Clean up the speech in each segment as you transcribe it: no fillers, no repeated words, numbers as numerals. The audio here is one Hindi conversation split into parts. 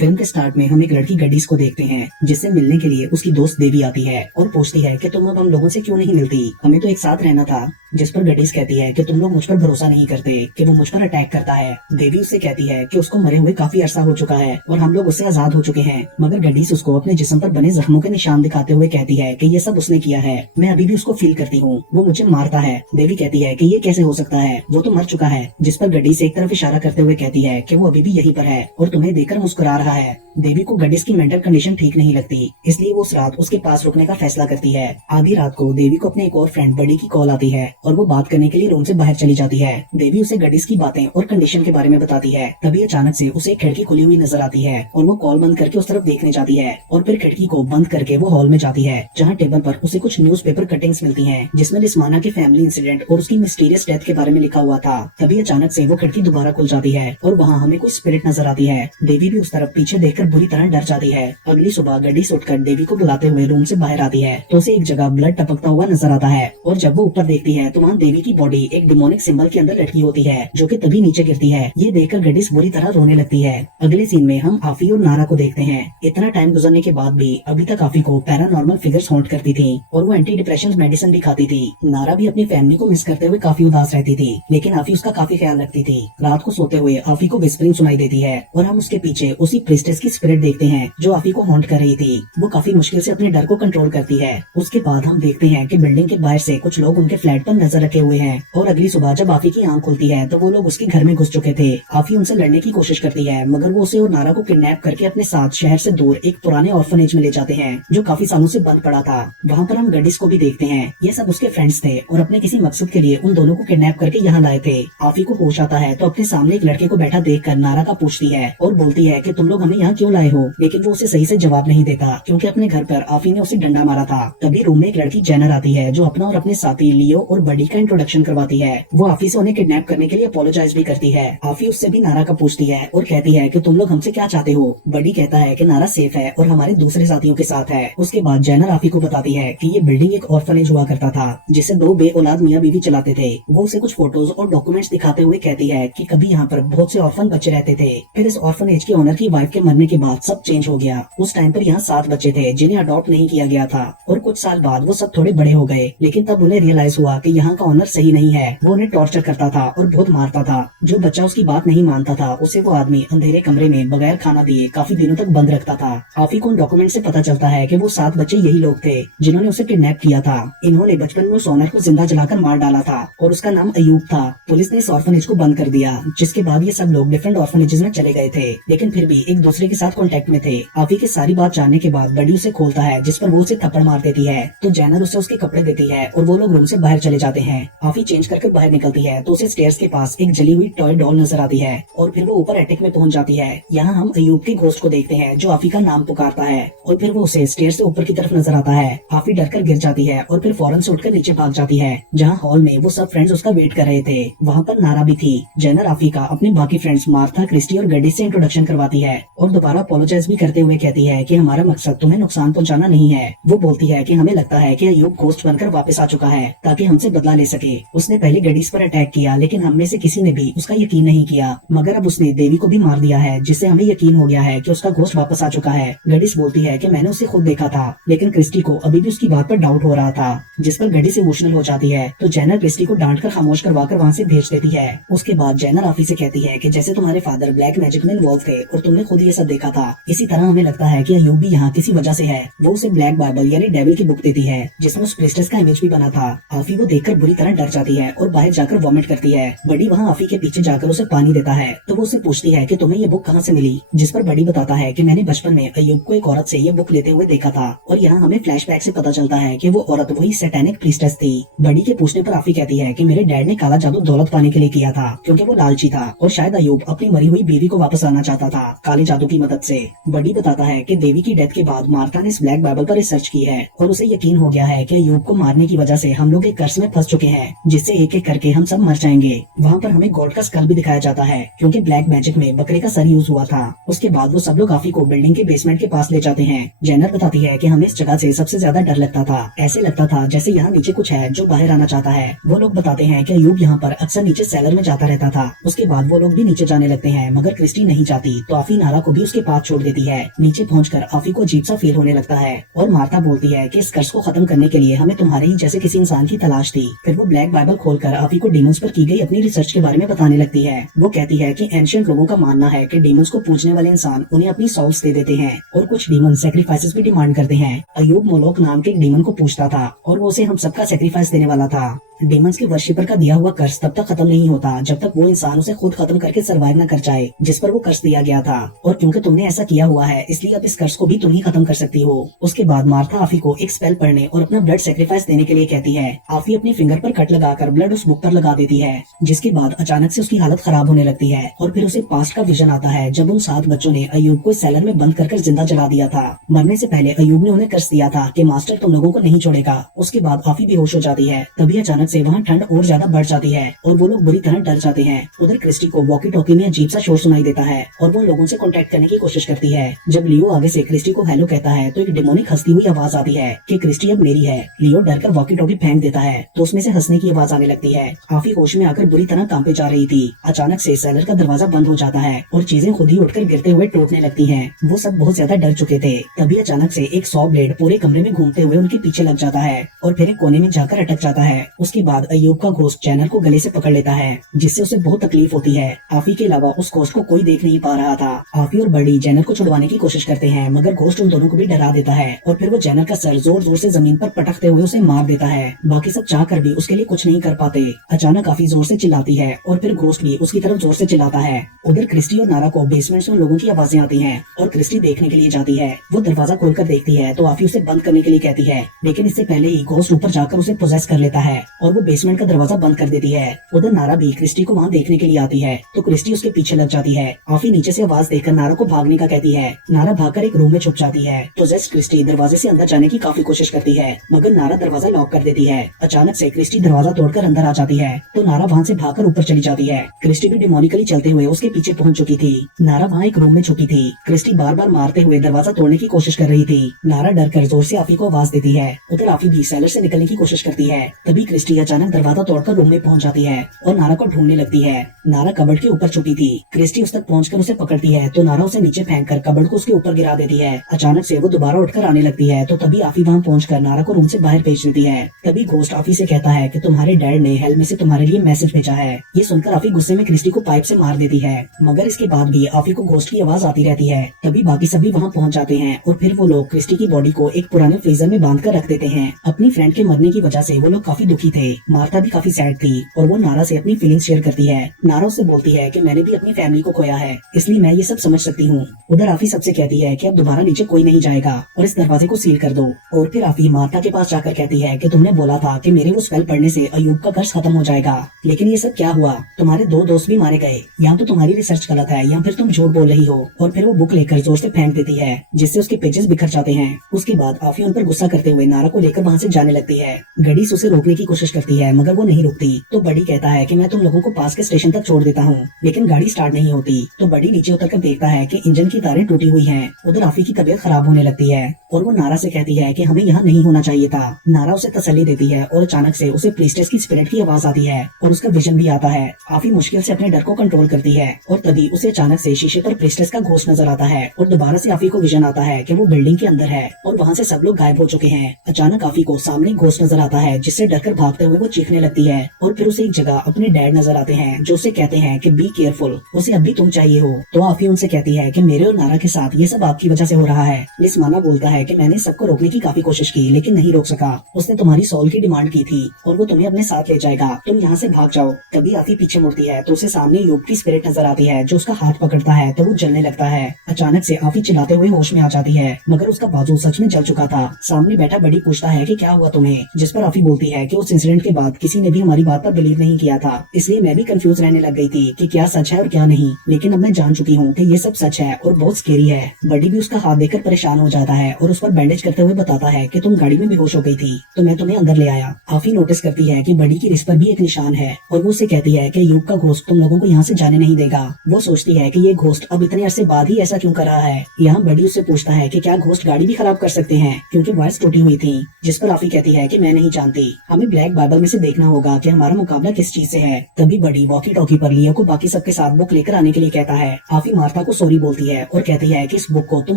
फिल्म के स्टार्ट में हम एक लड़की गडीस को देखते हैं जिससे मिलने के लिए उसकी दोस्त देवी आती है और पूछती है कि तुम अब हम लोगों से क्यों नहीं मिलती, हमें तो एक साथ रहना था। जिस पर गडीस कहती है कि तुम लोग मुझ पर भरोसा नहीं करते कि वो मुझ पर अटैक करता है। देवी उससे कहती है कि उसको मरे हुए काफी अरसा हो चुका है और हम लोग उससे आजाद हो चुके हैं, मगर गडीस उसको अपने जिस्म पर बने जख्मों के निशान दिखाते हुए कहती है कि ये सब उसने किया है, मैं अभी भी उसको फील करती हूँ, वो मुझे मारता है। देवी कहती है कि ये कैसे हो सकता है, वो तो मर चुका है। जिस पर गडीस एक तरफ इशारा करते हुए कहती है कि वो अभी भी यहीं पर है और तुम्हें देखकर मुस्कुरा रहा है। देवी को गडीस की मेंटल कंडीशन ठीक नहीं लगती, इसलिए वो उस रात उसके पास रुकने का फैसला करती है। आधी रात को देवी को अपने एक और फ्रेंड बडी की कॉल आती है और वो बात करने के लिए रूम से बाहर चली जाती है। देवी उसे गडीस की बातें और कंडीशन के बारे में बताती है। तभी अचानक से उसे एक खिड़की खुली हुई नजर आती है और वो कॉल बंद करके उस तरफ देखने जाती है और फिर खिड़की को बंद करके वो हॉल में जाती है, जहाँ टेबल पर उसे कुछ न्यूज़पेपर कटिंग्स मिलती हैं जिसमें लिस्माना के फैमिली इंसिडेंट और उसकी मिस्टीरियस डेथ के बारे में लिखा हुआ था। तभी अचानक से वो खिड़की दोबारा खुल जाती है और वहाँ हमें कोई स्पिरिट नजर आती है। देवी भी उस तरफ पीछे देखकर बुरी तरह डर जाती है। अगली सुबह गडीस उठकर देवी को बुलाते हुए रूम से बाहर आती है तो उसे एक जगह ब्लड टपकता हुआ नजर आता है और जब वो ऊपर देखती है तो वहाँ देवी की बॉडी एक डिमोनिक सिंबल के अंदर लटकी होती है जो कि तभी नीचे गिरती है। ये देखकर गडीस बुरी तरह रोने लगती है। अगले सीन में हम आफी और नारा को देखते हैं। इतना टाइम गुजरने के बाद भी अभी तक आफी को पैरानॉर्मल फिगर्स हॉन्ट करती थी और वो एंटी डिप्रेशन मेडिसिन भी खाती थी। नारा भी अपनी फैमिली को मिस करते हुए काफी उदास रहती थी, लेकिन आफी उसका काफी ख्याल रखती थी। रात को सोते हुए आफी को विस्परिंग सुनाई देती है और हम उसके पीछे उसी प्रीस्टेस की स्पिरिट देखते हैं जो आफी को हॉन्ट कर रही थी। वो काफी मुश्किल से अपने डर को कंट्रोल करती है। उसके बाद हम देखते हैं कि बिल्डिंग के बाहर से कुछ लोग उनके फ्लैट पर नजर रखे हुए हैं और अगली सुबह जब आफी की आंख खुलती है तो वो लोग उसके घर में घुस चुके थे। आफी उनसे लड़ने की कोशिश करती है मगर वो उसे और नारा को किडनैप करके अपने साथ शहर से दूर एक पुराने ऑर्फनेज में ले जाते हैं जो काफी सालों से बंद पड़ा था। वहाँ पर हम गडीस को भी देखते हैं। ये सब उसके फ्रेंड्स थे और अपने किसी मकसद के लिए उन दोनों को किडनैप करके यहाँ लाए थे। आफी को होश आता है तो अपने सामने एक लड़के को बैठा देखकर नारा का पूछती है और बोलती है कि तुम लोग हमें यहाँ क्यों लाए हो, लेकिन वो उसे सही से जवाब नहीं देता क्योंकि अपने घर पर आफी ने उसे डंडा मारा था। तभी रूम में एक लड़की जेनर आती है जो अपना और अपने साथी लियो और बडी का इंट्रोडक्शन करवाती है। वो आफी से उन्हें किडनैप करने के लिए अपोलोजाइज भी करती है। आफी उससे भी नारा का पूछती है और कहती है कि तुम लोग हमसे क्या चाहते हो। बडी कहता है कि नारा सेफ है और हमारे दूसरे साथियों के साथ है। उसके बाद जेनर आफी को बताती है कि ये बिल्डिंग एक ऑर्फनेज हुआ करता था जिसे दो बे औलाद मियाँ बीवी चलाते थे। वो उसे कुछ फोटोज और डॉक्यूमेंट्स दिखाते हुए कहती है कि कभी यहाँ पर बहुत से ऑर्फन बच्चे रहते थे, फिर इस ऑर्फनेज के ओनर की वाइफ के मरने के बाद सब चेंज हो गया। उस टाइम पर यहाँ 7 बच्चे थे जिन्हें अडॉप्ट नहीं किया गया था और कुछ साल बाद वो सब थोड़े बड़े हो गए, लेकिन तब उन्हें रियलाइज हुआ कि यहाँ का ओनर सही नहीं है। वो उन्हें टॉर्चर करता था और बहुत मारता था। जो बच्चा उसकी बात नहीं मानता था उसे वो आदमी अंधेरे कमरे में बगैर खाना दिए काफी दिनों तक बंद रखता था। आफी को उन डॉक्यूमेंट से पता चलता है कि वो 7 बच्चे यही लोग थे जिन्होंने उसे किडनैप किया था। इन्होंने बचपन में उस ओनर को जिंदा जलाकर मार डाला था और उसका नाम अयूब था। पुलिस ने इस ऑर्फनेज को बंद कर दिया, जिसके बाद ये सब लोग डिफरेंट ऑर्फनेजेस में चले गए थे, लेकिन फिर भी एक दूसरे के साथ कॉन्टेक्ट में थे। आफी की सारी बात जानने के बाद बडी उसे खोलता है जिस पर वो उसे थप्पड़ मार देती है तो जेनर उसे उसके कपड़े देती है और वो लोग रूम से बाहर चले जाते हैं। आफी चेंज करके बाहर निकलती है तो उसे स्टेयर्स के पास एक जली हुई टॉय डॉल नजर आती है और फिर वो ऊपर एटिक में पहुंच जाती है। यहाँ हम अयूब के घोस्ट को देखते हैं जो आफी का नाम पुकारता है और फिर वो उसे स्टेयर से ऊपर की तरफ नजर आता है। आफी डरकर गिर जाती है और फिर फौरन से उठकर नीचे भाग जाती है, जहाँ हॉल में वो सब फ्रेंड्स उसका वेट कर रहे थे। वहाँ पर नारा भी थी। जेनर आफी का अपने बाकी फ्रेंड्स मार्था, क्रिस्टी और गडीस से इंट्रोडक्शन करवाती है और दोबारा अपोलोजाइज भी करते हुए कहती है कि हमारा मकसद तुम्हें नुकसान पहुंचाना नहीं है। वो बोलती है कि हमें लगता है कि अयूब घोस्ट बनकर वापस आ चुका है ताकि हमसे बदला ले सके। उसने पहले गडीस पर अटैक किया लेकिन हम में से किसी ने भी उसका यकीन नहीं किया, मगर अब उसने देवी को भी मार दिया है जिससे हमें यकीन हो गया है कि उसका घोस्ट वापस आ चुका है। गडीस बोलती है कि मैंने उसे खुद देखा था, लेकिन क्रिस्टी को अभी भी उसकी बात पर डाउट हो रहा था, जिस पर गडीस इमोशनल हो जाती है तो जेनर क्रिस्टी को डांट कर खामोश करवाकर वहाँ से भेज देती है। उसके बाद जेनर आफी से कहती है कि जैसे तुम्हारे फादर ब्लैक मैजिक में इन्वॉल्व थे और तुमने खुद ये सब देखा था, इसी तरह हमें लगता है कि अयूब भी यहाँ किसी वजह से है। वो उसे ब्लैक बाइबल यानी डेविल की बुक देती है जिसमें उस प्रीस्टेस का इमेज भी बना था। आफी वो देखकर बुरी तरह डर जाती है और बाहर जाकर वॉमिट करती है। बडी वहाँ आफी के पीछे जाकर उसे पानी देता है तो वो उसे पूछती है कि तुम्हें ये बुक कहाँ से मिली, जिस पर बडी बताता है कि मैंने बचपन में अयूब को एक औरत से ये बुक लेते हुए देखा था और यहाँ हमें फ्लैशबैक से पता चलता है कि वो औरत वही सैटेनिक प्रीस्टेस थी। बडी के पूछने पर आफी कहती है कि मेरे डैड ने काला जादू दौलत पाने के लिए किया था क्योंकि वो लालची था और शायद अयूब अपनी मरी हुई बीवी को वापस लाना चाहता था काले जादू की मदद से। बडी बताता है कि देवी की डेथ के बाद मार्था ने इस ब्लैक बाइबल पर रिसर्च की है और उसे यकीन हो गया है कि अयूब को मारने की वजह से हम लोग एक कर्स में फंस चुके हैं, जिससे एक एक करके हम सब मर जाएंगे। वहाँ पर हमें गॉड का स्कल भी दिखाया जाता है, क्योंकि ब्लैक मैजिक में बकरे का सर यूज हुआ था। उसके बाद वो सब लोग आफी को बिल्डिंग के बेसमेंट के पास ले जाते हैं। जेनर बताती है कि हमें इस जगह से सबसे ज्यादा डर लगता था, ऐसे लगता था जैसे यहाँ नीचे कुछ है जो बाहर आना चाहता है। वो लोग बताते हैं कि अयूब यहाँ पर अक्सर नीचे सेलर में जाता रहता था। उसके बाद वो लोग भी नीचे जाने लगते हैं, मगर क्रिस्टी नहीं चाहती, तो आफी नारा को भी उसके पास छोड़ देती है। नीचे पहुंचकर आफी को अजीब सा फील होने लगता है और मार्था बोलती है कि इस कर्ज को खत्म करने के लिए हमें तुम्हारे ही जैसे किसी इंसान की तलाश थी। फिर वो ब्लैक बाइबल खोलकर आफी को डीमंस पर की गई अपनी रिसर्च के बारे में बताने लगती है। वो कहती है कि एंशिएंट लोगों का मानना है कि डीमंस को पूजने वाले इंसान उन्हें अपनी सॉल्स दे देते हैं और कुछ डीमन सैक्रिफाइसेस भी डिमांड करते हैं। अयूब मोलोक नाम के एक डीमन को पूछता था और वो उसे हम सबका सैक्रिफाइस देने वाला था। डीमंस के वर्शिपर का दिया हुआ कर्ज तब तक खत्म नहीं होता जब तक वो इंसान उसे खुद खत्म करके सर्वाइव न कर जाए जिस पर वो कर्ज दिया गया था, और क्योंकि तुमने ऐसा किया हुआ है इसलिए अब इस कर्ज को भी तुम ही खत्म कर सकती हो। उसके बाद मार्था आफी को एक स्पेल पढ़ने और अपना ब्लड सैक्रिफाइस देने के लिए कहती है। आफी अपनी फिंगर पर कट लगाकर ब्लड उस बुक पर लगा देती है, जिसके बाद अचानक से उसकी हालत खराब होने लगती है और फिर उसे पास्ट का विजन आता है जब उन 7 बच्चों ने अयूब को सेलर में बंद कर जिंदा जला दिया था। मरने से पहले अयूब ने उन्हें कर्ज दिया था कि मास्टर तुम लोगों को नहीं छोड़ेगा। उसके बाद आफी बेहोश हो जाती है। तभी अचानक से वहाँ ठंड और ज्यादा बढ़ जाती है और वो लोग बुरी तरह डर जाते हैं। उधर क्रिस्टी को वॉकी टॉकी में अजीब सा शोर सुनाई देता है और वो लोगों से कांटेक्ट करने की कोशिश करती है। जब लियो आगे से क्रिस्टी को हेलो कहता है तो एक डेमोनिक हंसती हुई आवाज आती है कि क्रिस्टी अब मेरी है। लियो डरकर वॉकी टॉकी फेंक देता है तो उसमें से हंसने की आवाज आने लगती है। आफी होश में आकर बुरी तरह कांपे जा रही थी। अचानक से सेलर का दरवाजा बंद हो जाता है और चीजें खुद ही उठकर गिरते हुए टूटने लगती हैं। वो सब बहुत ज्यादा डर चुके थे। तभी अचानक से एक सॉ ब्लेड पूरे कमरे में घूमते हुए उनके पीछे लग जाता है और फिर एक कोने में जाकर अटक जाता है। उसके बाद अयूब का घोस्ट चैनल को गले से पकड़ लेता है, जिससे उसे बहुत तकलीफ होती है। आफी के अलावा उस घोस्ट को कोई देख नहीं पा रहा था। आफी और बर्डी जेनर को छुड़वाने की कोशिश करते हैं, मगर घोस्ट उन दोनों को भी डरा देता है और फिर वो जेनर का सर जोर जोर से जमीन पर पटकते हुए उसे मार देता है। बाकी सब चाह कर भी उसके लिए कुछ नहीं कर पाते। अचानक काफी जोर से चिल्लाती है और फिर घोस्ट भी उसकी तरफ जोर से चिल्लाता है। उधर क्रिस्टी और नारा को बेसमेंट से उन लोगों की आवाजें आती हैं और क्रिस्टी देखने के लिए जाती है। वो दरवाजा खोलकर देखती है तो आफी उसे बंद करने के लिए कहती है, लेकिन इससे पहले ही घोस्ट ऊपर जाकर उसे पोजेस कर लेता है और वो बेसमेंट का दरवाजा बंद कर देती है। उधर नारा भी क्रिस्टी को वहाँ देखने के लिए आती है तो क्रिस्टी उसके पीछे लग जाती है। आफी नीचे से आवाज देकर नारा को भागने का कहती है। नारा भागकर एक रूम में छुप जाती है तो जस्ट क्रिस्टी दरवाजे से अंदर जाने की काफी कोशिश करती है, मगर नारा दरवाजा लॉक कर देती है। अचानक से क्रिस्टी दरवाजा तोड़कर अंदर आ जाती है तो नारा वहाँ से भागकर ऊपर चली जाती है। क्रिस्टी भी डिमोनिकली चलते हुए उसके पीछे पहुंच चुकी थी। नारा वहाँ एक रूम में छुपी थी। क्रिस्टी बार बार मारते हुए दरवाजा तोड़ने की कोशिश कर रही थी। नारा डर कर जोर से आफी को आवाज देती है। उधर आफी भी सेलर से निकलने की कोशिश करती है। तभी क्रिस्टी अचानक दरवाजा तोड़कर रूम में पहुंच जाती है और नारा को ढूंढने लगती है। नारा कबर्ड के ऊपर छुपी थी। क्रिस्टी उस तक पहुंचकर उसे पकड़ती है तो नारा उसे नीचे फेंक कर कबर्ड को उसके ऊपर गिरा देती है। अचानक से वो दोबारा उठकर आने लगती है तो तभी आफी वहाँ पहुंचकर नारा को रूम से बाहर भेज देती है। तभी घोस्ट आफी से कहता है कि तुम्हारे डैड ने हेल में से तुम्हारे लिए मैसेज भेजा है। ये सुनकर आफी गुस्से में क्रिस्टी को पाइप से मार देती है, मगर इसके बाद भी आफी को घोस्ट की आवाज आती रहती है। तभी बाकी सभी वहाँ पहुँच जाते हैं और फिर वो लोग क्रिस्टी की बॉडी को एक पुराने फ्रीजर में बांध कर रख देते हैं। अपनी फ्रेंड के मरने की वजह से वो लोग काफी दुखी थे। मार्था भी काफी सैड थी और वो नारा से अपनी फीलिंग्स शेयर करती है। नारा उससे बोलती है कि मैंने भी अपनी फैमिली को खोया है, इसलिए मैं ये सब समझ सकती हूँ। उधर आफी सबसे कहती है कि अब दोबारा नीचे कोई नहीं जाएगा और इस दरवाजे को सील कर दो। और फिर आफी मार्था के पास जाकर कहती है कि तुमने बोला था कि मेरे वो स्पेल पढ़ने से अयूब का कर्ज खत्म हो जाएगा, लेकिन ये सब क्या हुआ? तुम्हारे 2 दोस्त भी मारे गए। या तो तुम्हारी रिसर्च गलत है या फिर तुम झूठ बोल रही हो। और फिर वो बुक लेकर जोर से फेंक देती है, जिससे उसके पेजेस बिखर जाते हैं। उसके बाद आफी उन पर गुस्सा करते हुए नारा को लेकर वहाँ से जाने लगती है। गडीस उसे रोकने की कोशिश करती है, मगर वो नहीं रुकती। तो बड़ी कहता है कि मैं तुम लोगों को पास के स्टेशन तक छोड़ देता हूँ, लेकिन गाड़ी स्टार्ट नहीं होती। तो बड़ी नीचे उतरकर देखता है कि इंजन की तारें टूटी हुई हैं। उधर आफी की तबीयत खराब होने लगती है और वो नारा से कहती है कि हमें यहाँ नहीं होना चाहिए था। नारा उसे तसल्ली देती है और अचानक से उसे प्रीस्टेस की स्पिरिट की आवाज आती है और उसका विजन भी आता है। आफी मुश्किल से अपने डर को कंट्रोल करती है और तभी उसे अचानक से शीशे पर प्रीस्टेस का घोस्ट नजर आता है और दोबारा से आफी को विजन आता है कि वो बिल्डिंग के अंदर है और वहाँ से सब लोग गायब हो चुके हैं। अचानक आफी को सामने घोस्ट नजर आता है, जिससे डरकर भागते हुए वो चीखने लगती है और फिर उसे एक जगह अपने डैड नजर आते हैं, जो उसे कहते हैं कि बी केयरफुल, उसे अभी तुम चाहिए हो। तो आफी उनसे कहती है कि मेरे और नारा के साथ ये सब आपकी वजह से हो रहा है। लिस्माना बोलता है कि मैंने सबको रोकने की काफी कोशिश की, लेकिन नहीं रोक सका। उसने तुम्हारी सोल की डिमांड की थी और वो तुम्हें अपने साथ ले जाएगा, तुम यहाँ से भाग जाओ। तभी आफी पीछे मुड़ती है तो उसे सामने यूब की स्पिरिट नजर आती है, जो उसका हाथ पकड़ता है तो वो जलने लगता है। अचानक से आफी चिल्लाते हुए होश में आ जाती है, मगर उसका बाजू सच में जल चुका था। सामने बैठा बड़ी पूछता है कि क्या हुआ तुम्हें, जिस पर आफी बोलती है कि उस इंसिडेंट इंसिडेंट के बाद किसी ने भी हमारी बात पर बिलीव नहीं किया था, इसलिए मैं भी कंफ्यूज रहने लग गई थी कि क्या सच है और क्या नहीं। लेकिन अब मैं जान चुकी हूँ कि ये सब सच है और बहुत स्केरी है। बडी भी उसका हाथ देखकर परेशान हो जाता है और उस पर बैंडेज करते हुए बताता है कि तुम गाड़ी में बेहोश हो गई थी तो मैं तुम्हें अंदर ले आया। आफी नोटिस करती है कि बडी की रिस्ट पर भी एक निशान है और वो उसे कहती है कि यूब का घोस्ट तुम लोगों को यहाँ से जाने नहीं देगा। वो सोचती है कि ये घोस्ट अब इतने अरसे बाद ही ऐसा क्यों कर रहा है। यहाँ बडी उससे पूछता है कि क्या घोस्ट गाड़ी भी खराब कर सकते हैं, क्योंकि वॉइस टूटी हुई थी, जिस पर आफी कहती है कि मैं नहीं जानती, हमें ब्लैक बाइबल में से देखना होगा कि हमारा मुकाबला किस चीज से है। तभी बडी वॉकी टॉकी पर लियो को बाकी सबके साथ बुक लेकर आने के लिए कहता है। आफी मार्था को सॉरी बोलती है और कहती है कि इस बुक को तुम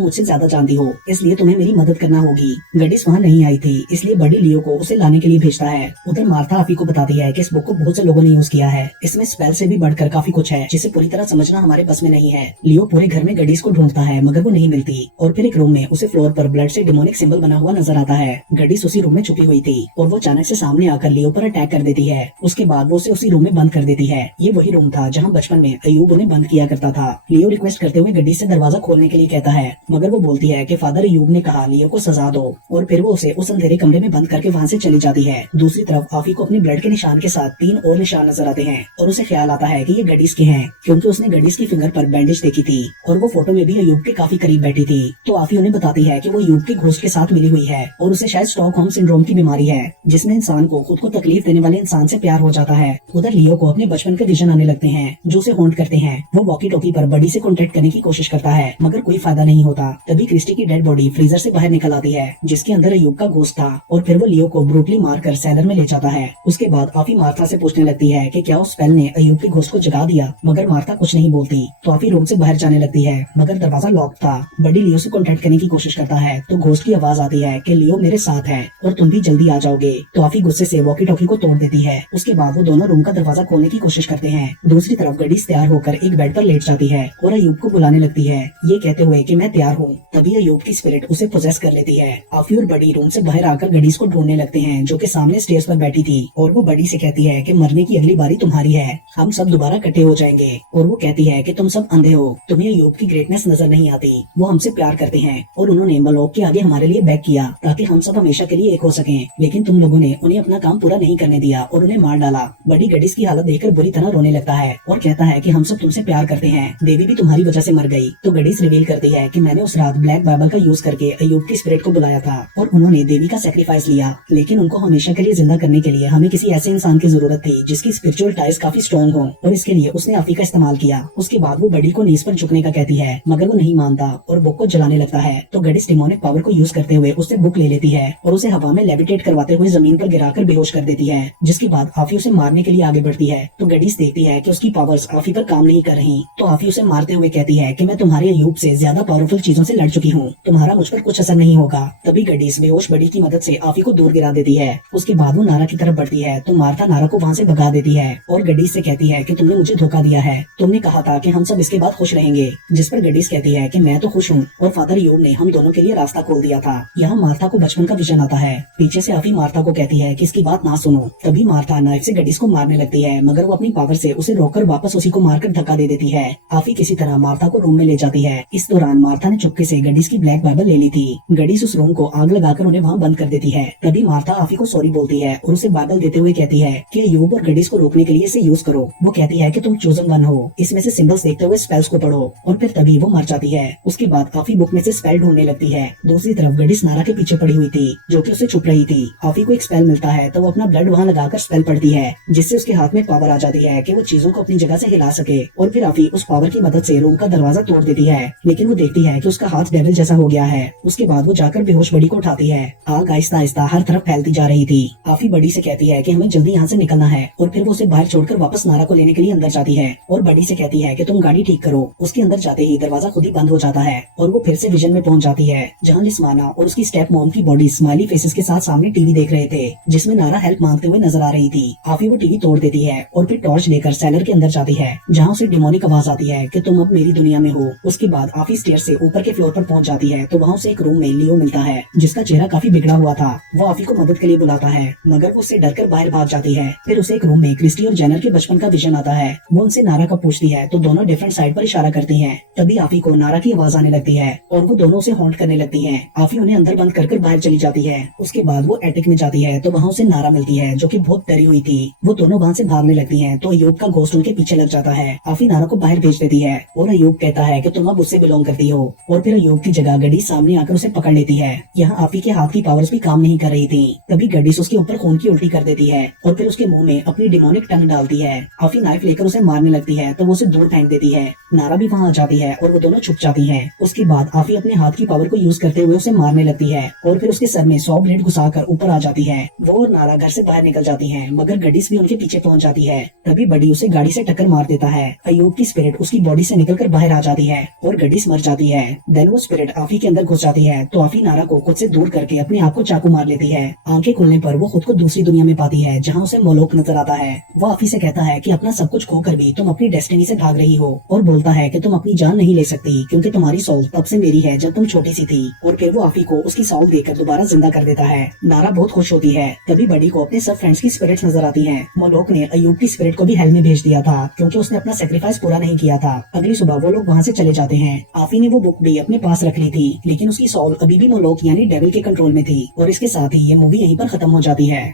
मुझसे ज्यादा जानती हो, इसलिए तुम्हें मेरी मदद करना होगी। गडिस वहाँ नहीं आई थी, इसलिए बडी लियो को उसे लाने के लिए भेजता है। उधर मार्था आफी को बताती है कि इस बुक को बहुत से लोगों ने यूज किया है, इसमें स्पेल से भी बढ़कर काफी कुछ है जिसे पूरी तरह समझना हमारे बस में नहीं है। लियो पूरे घर में गडिस को ढूंढता है मगर वो नहीं मिलती और फिर एक रूम में उसे फ्लोर पर ब्लड से डिमोनिक सिंबल बना हुआ नजर आता है। गडिस उसी रूम में छुपी हुई थी और वो अचानक से सामने आकर लियो पर अटैक कर देती है। उसके बाद वो उसे उसी रूम में बंद कर देती है। ये वही रूम था जहाँ बचपन में अयूब उन्हें बंद किया करता था। लियो रिक्वेस्ट करते हुए गडिस से दरवाजा खोलने के लिए कहता है मगर वो बोलती है कि फादर अयूब ने कहा लियो को सजा दो और फिर वो उसे उस अंधेरे कमरे में बंद करके वहाँ से चली जाती है। दूसरी तरफ आफी को अपने ब्लड के निशान के साथ 3 और निशान नजर आते हैं और उसे ख्याल आता है कि ये गडिस के हैं, क्योंकि उसने गडिस की फिंगर पर बैंडेज देखी थी और वो फोटो में भी अयूब के काफी करीब बैठी थी। तो आफी उन्हें बताती है कि वो अयूब के घोस्ट के साथ मिली हुई है और उसे शायद स्टॉकहोम सिंड्रोम की बीमारी है, जिसमें इंसान को खुद को तकलीफ देने वाले इंसान से प्यार हो जाता है। उधर लियो को अपने बचपन के विजन आने लगते हैं जो उसे हॉन्ट करते हैं। वो वॉकी टॉकी पर बडी से कॉन्टेक्ट करने की कोशिश करता है मगर कोई फायदा नहीं होता। तभी क्रिस्टी की डेड बॉडी फ्रीजर से बाहर निकल आती है जिसके अंदर अयूब का घोस्ट था और फिर वो लियो को ब्रूटली मारकर सेलर में ले जाता है। उसके बाद आफी मार्था से पूछने लगती है कि क्या उस स्पेल ने अयूब के घोस्ट को जगा दिया, मगर मार्था कुछ नहीं बोलती। तो आफी रूम से बाहर जाने लगती है मगर दरवाजा लॉक था। बडी लियो से कॉन्टेक्ट करने की कोशिश करता है तो घोस्ट की आवाज आती है कि लियो मेरे साथ है और तुम भी जल्दी आ जाओगे। तो आफी गुस्से से वॉकी टॉकी को तोड़ देती है। उसके बाद वो दोनों रूम का दरवाजा खोलने की कोशिश करते हैं। दूसरी तरफ गडिस तैयार होकर एक बेड पर लेट जाती है और अयूब को बुलाने लगती है, ये कहते हुए कि मैं तैयार हूँ। तभी अयूब की स्पिरिट उसे पोजेस कर लेती है। आफी और बडी रूम से बाहर आकर गडिस को ढूंढने लगते हैं जो कि सामने स्टेज पर बैठी थी और वो बडी से कहती है कि मरने की अगली बारी तुम्हारी है, हम सब दोबारा इकट्ठे हो जाएंगे। और वो कहती है कि तुम सब अंधे हो, तुम्हें अयूब की ग्रेटनेस नजर नहीं आती, वो हमसे प्यार करते हैं और उन्होंने मलोक के आगे हमारे लिए बैक किया ताकि हम सब हमेशा के लिए एक हो सकें, लेकिन तुम लोगों ने उन्हें अपना काम पूरा नहीं करने दिया और उन्हें मार डाला। बडी गडिस की हालत देखकर बुरी तरह रोने लगता है और कहता है कि हम सब तुमसे प्यार करते हैं, देवी भी तुम्हारी वजह से मर गई। तो गडिस रिवील करती है कि मैंने उस रात ब्लैक बाइबल का यूज करके अयूब की स्पिरिट को बुलाया था और उन्होंने देवी का सैक्रिफाइस लिया, लेकिन उनको हमेशा के लिए जिंदा करने के लिए हमें किसी ऐसे इंसान की जरूरत थी जिसकी स्पिरिचुअल टाइज काफी स्ट्रॉन्ग हो और इसके लिए उसने आफी का इस्तेमाल किया। उसके बाद वो बडी को नीज पर झुकने का कहती है मगर वो नहीं मानता और बुक को जलाने लगता है। तो गडिस डिमोनिक पावर को यूज करते हुए उससे बुक ले लेती है और उसे हवा में लेविटेट करवाते हुए जमीन पर गिराकर बेहोश कर देती है, जिसके बाद आफी उसे मारने के लिए आगे बढ़ती है। तो गडिस देखती है कि उसकी पावर्स आफी पर काम नहीं कर रही, तो आफी उसे मारते हुए कहती है कि मैं तुम्हारे अयूब से ज्यादा पावरफुल चीजों से लड़ चुकी हूँ, तुम्हारा मुझ पर कुछ असर नहीं होगा। तभी गडिस बेहोश बडी की मदद से आफी को दूर गिरा देती है। उसके बाद वो नारा की तरफ बढ़ती है तो मार्था नारा को वहाँ से भगा देती है और गडिस से कहती है कि तुमने मुझे धोखा दिया है, तुमने कहा था कि हम सब इसके बाद खुश रहेंगे। जिस पर गडिस कहती है कि मैं तो खुश हूँ और फादर अयूब ने हम दोनों के लिए रास्ता खोल दिया था। यहाँ मार्था को बचपन का विजन आता है। पीछे से आफी मार्था को कहती है कि इसकी बात ना सुनो। तभी मार्था नाइफ से गडिस को मारने लगती है मगर वो अपनी पावर से उसे रोककर वापस उसी को मारकर धक्का दे देती है। आफी किसी तरह मार्था को रूम में ले जाती है। इस दौरान मार्था ने चुपके से गडिस की ब्लैक बाइबल ले ली थी। गडिस उस रूम को आग लगाकर उन्हें वहाँ बंद कर देती है। तभी मार्था आफी को सॉरी बोलती है और उसे बाइबल देते हुए कहती है कि अयूब और गडिस को रोकने के लिए इसे यूज करो। वो कहती है कि तुम चोजन वन हो, इसमें से सिंबल्स देखते हुए स्पेल्स को पढ़ो और फिर तभी वो मर जाती है। उसके बाद आफी बुक में से स्पेल ढूंढने लगती है। दूसरी तरफ गडिस नारा के पीछे पड़ी हुई थी जो कि उसे छुप रही थी। आफी को एक स्पेल मिलता है तो वो अपना ब्लड वहाँ लगाकर स्पेल पढ़ती है जिससे उसके हाथ में पावर आ जाती है कि वो चीजों को अपनी जगह से हिला सके और फिर आफी उस पावर की मदद से रूम का दरवाजा तोड़ देती है, लेकिन वो देखती है कि उसका हाथ डेविल जैसा हो गया है। उसके बाद वो जाकर बेहोश बडी को उठाती है। आग आहिस्ता आहिस्ता हर तरफ फैलती जा रही थी। आफी बडी से कहती है कि हमें जल्दी यहाँ से निकलना है और फिर वो उसे बाहर छोड़कर वापस नारा को लेने के लिए अंदर जाती है और बडी से कहती है कि तुम गाड़ी ठीक करो। उसके अंदर जाते ही दरवाजा खुद ही बंद हो जाता है और वो फिर से विजन में पहुंच जाती है जहाँ लिस्माना और उसकी स्टेप मॉम की बॉडी स्माइली फेसेस के साथ सामने टीवी देख रहे थे जिसमें नारा हेल्प मांगते हुए नजर आ रही थी। आफी वो टीवी तोड़ देती है और फिर टॉर्च लेकर सेलर के अंदर जाती है जहाँ उसे डिमोनिक आवाज आती है कि तुम अब मेरी दुनिया में हो। उसके बाद आफी स्टेयर से ऊपर के फ्लोर पर पहुंच जाती है तो वहाँ उसे एक रूम में लियो मिलता है जिसका चेहरा काफी बिगड़ा हुआ था। वो आफी को मदद के लिए बुलाता है मगर वो उससे डरकर बाहर भाग जाती है। फिर उसे एक रूम में क्रिस्टी और जेनर के बचपन का विजन आता है। वो उनसे नारा कब पूछती है तो दोनों डिफरेंट साइड पर इशारा करती हैं। तभी आफी को नारा की आवाज आने लगती है और वो दोनों उसे हॉन्ट करने लगती है। आफी उन्हें अंदर बंद कर बाहर चली जाती है। उसके बाद वो एटिक में जाती है तो वहाँ उसे नारा नारा मिलती है जो कि बहुत डरी हुई थी। वो दोनों वहाँ से भागने लगती हैं तो अयूब का घोस्ट उनके पीछे लग जाता है। आफी नारा को बाहर भेज देती है और अयूब कहता है कि तुम अब उससे बिलोंग करती हो, और फिर अयूब की जगह गडीस सामने आकर उसे पकड़ लेती है। यहाँ आफी के हाथ की पावर्स भी काम नहीं कर रही थी। तभी गडीस उसके ऊपर खून की उल्टी कर देती है और फिर उसके मुंह में अपनी डिमोनिक टंग डालती है। आफी नाइफ लेकर उसे मारने लगती है तो वो उसे दूर फेंक देती है। नारा भी वहाँ आ जाती है और वो दोनों छुप जाती हैं। उसके बाद आफी अपने हाथ की पावर को यूज करते हुए उसे मारने लगती है और फिर उसके सर में 100 ब्लेड घुसाकर ऊपर आ जाती है। वो और नारा घर से बाहर निकल जाती हैं, मगर गडीस भी उनके पीछे पहुंच जाती है। तभी बडी उसे गाड़ी से टक्कर मार देता है। अयूब की स्पिरिट उसकी बॉडी से निकलकर बाहर आ जाती है और गडीस मर जाती है। देन वो स्पिरिट आफी के अंदर घुस जाती है तो आफी नारा को खुद से दूर करके अपने आप को चाकू मार लेती है। आंखें खुलने पर वो खुद को दूसरी दुनिया में पाती है जहाँ उसे मोलोक नजर आता है। वो आफी से कहता है कि अपना सब कुछ खोकर भी तुम अपनी डेस्टिनी से भाग रही हो, और बोलता है कि तुम अपनी जान नहीं ले सकती क्योंकि तुम्हारी सोल तब से मेरी है जब तुम छोटी सी थी। और फिर वो आफी को उसकी सोल देकर दोबारा जिंदा कर देता है। नारा बहुत खुश होती है। तभी बडी को अपने सब फ्रेंड्स की स्पिरिट्स नजर आती हैं। मोलोक ने अयूब की स्पिरिट को भी हेल में भेज दिया था क्योंकि उसने अपना सेक्रीफाइस पूरा नहीं किया था। अगली सुबह वो लोग वहाँ से चले जाते हैं। आफी ने वो बुक भी अपने पास रख ली थी, लेकिन उसकी सोल अभी भी मोलोक यानी डेविल के कंट्रोल में थी। और इसके साथ ही ये मूवी यहीं पर खत्म हो जाती है।